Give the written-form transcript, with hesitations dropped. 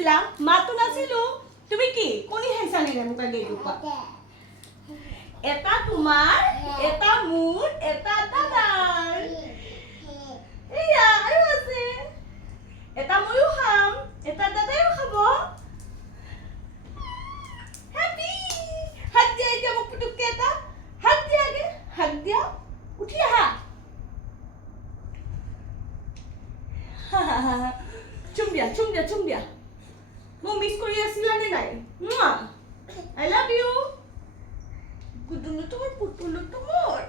আহিছিলা মাতো নাছিলো তুমি কি কোনি খাইছানি ৰে মোক আগে কোৱা এটা তোমাৰ এটা মোৰ এটা দাদাৰ এয়া আৰু আছে এটা ময়ো খাম এটা দাদাইও খাব হ্যাপি হাত দিয়া এতিয়া মোক পুতুককে এটা হাত দিয়া আগে হাত দিয়া উঠি আহা চুম দিয়া মোক মিছ কৰি আছিলা নে নাই আই লাভ ইউ গুডুলু তোমাৰ পুতুলু তোমাৰ